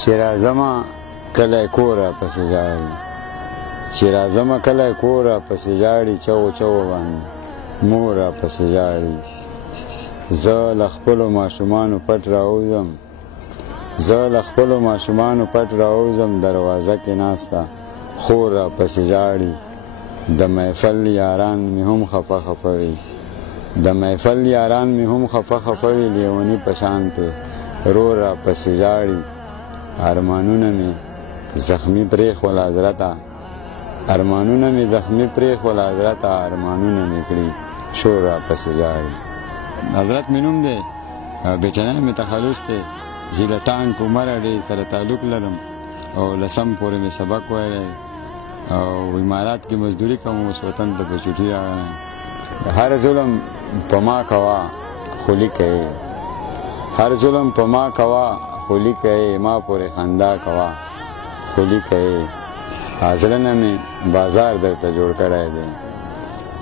چې راځمه کلی کور راپسې ژاړي چې راځمه کلی کور راپسې ژاړي چغو چغو باندې مور راپسې ژاړي زه له خپلو ماشومانو پټ راوځم زه له خپلو ماشومانو پټ راوځم دروازه کې ناسته خور راپسې ژاړي د محفل یاران مې هم خفه خفه وي د محفل یاران مې هم خفه خفه وي لیوني په شانتې رور راپسې ژاړي ارمانونه مې زخمي پرېښول حضرته ارمانونه مې زخمي پرېښول حضرته ارمانونه مې کړي شور راپسې ژاړي حضرت مې نوم دی بیچنی مې تخلص دی زیله ټانک عمر ډېر سره تعلق لرم او لسم پورې مې سبق ویلی او امارات کې مزدوري کوم اوس وطن ته په چوټي راغلی هر ظلم په ما کوه خو لیکئ هر ظلم په ما کوه خو لیکئ ما پورې خندا کوه خو لیکئ زړه نه مې بازار درته جوړ کړی دی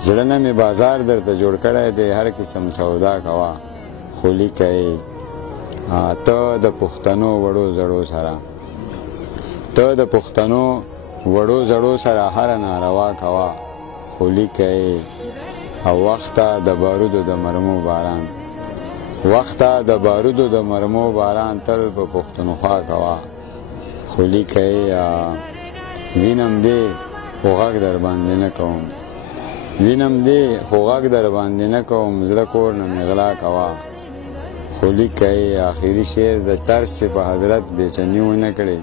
زړه نه مې بازار درته جوړ کړی دی هر قسم سودا کوه خو لیکئ ته د پښتنو وړو زړو سره ته د پښتنو وړو زړو سره هره ناروا کوه خو لیکئ او وخته د بارودو د مرمو باران وخته د بارودو د مرمو باران تل په پښتونخوا کوه خو لیکئ وینم دې خو غږ در باندې نه کوم وینم دې خو غږ در باندې نه کوم زړه کور نه مې غلا کوه خو لیکئ آخري شعر د طرز چې په حضرت بېچني ونه کړې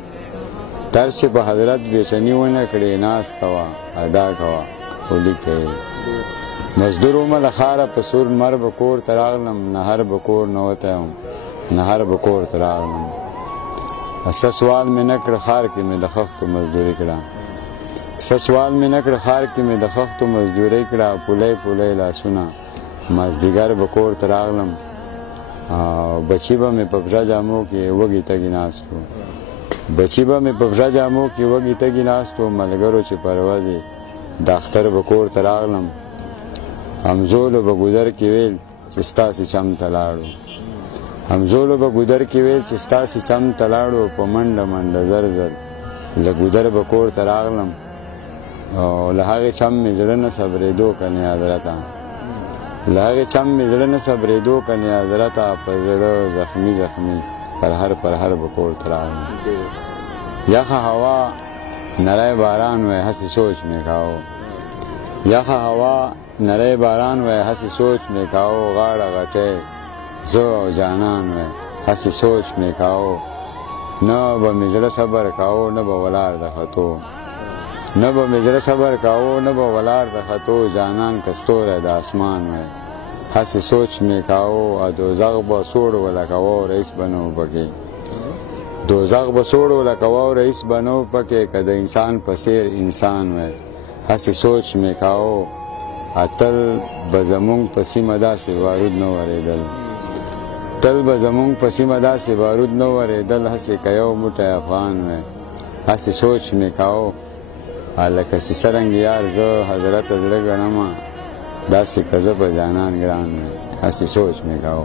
طرز چې په حضرت بېچني ونه کړې ناز کوه ادا کوه خو لیکئ مزدور ومه له ښاره په سور لمر به کور ته راغلم نهر به کور نه وتی وم نهر به کور ته راغلم څه سوال مې نه کړ ښار کې مې د خښتو مزدوري کړه څه سوال مې نه کړ ښار کې مې د خښتو مزدوري کړه پولی پولی لاسونه مازدیګر به کور ته راغلم بچي به مې په پښه جامو کې وږي تږي ناست و بچي به مې په پښه جامو کې وږي تږي ناست و ملګرو چې پروازې د اختر به کور ته راغلم همزولو به ګودر کې ویل چې ستاسې چم ته لاړو همزولو به ګودر کې ویل چې ستاسې چم ته لاړو په منډه منډه زر زر له ګودر به کور ته راغلم او له هغې چم مې زړه نه صبرېدو کنې حضرته له هغې چم مې زړه نه صبرېدو کنې حضرته په زړه زخمي زخمي پرهر به کور ته راغلم یخه هوا نری باران وی هسې سوچ مې کاو یخه هوا نری باران وی هسې سوچ مې کاو غاړه غټی زه او جانان وی هسې سوچ مې کاو نه به مې زړه صبر کاو نه به ولاړ د خطو نه به مې زړه صبر کاو نه به ولاړ د خطو جانان که ستوری د اسمان وی هسې سوچ مې کاو او دوزخ به سوړ ولکوو رئیس به نه و پکې دوزخ به سوړ ولکوو رئیس به نه و پکې که د انسان په څېر انسان وی هسې سوچ مې کاو تل به زمونږ په سیمه داسې بارود نه ورېدل تل به زمونږ په سیمه داسې بارود نه ورېدل هسې که یو موټی افغان وی هسې سوچ مې کاو لکه چې څرنګه یار زه حضرته زړه ګڼمه داسې که زه په جانان ګران وی هسې سوچ مې کاو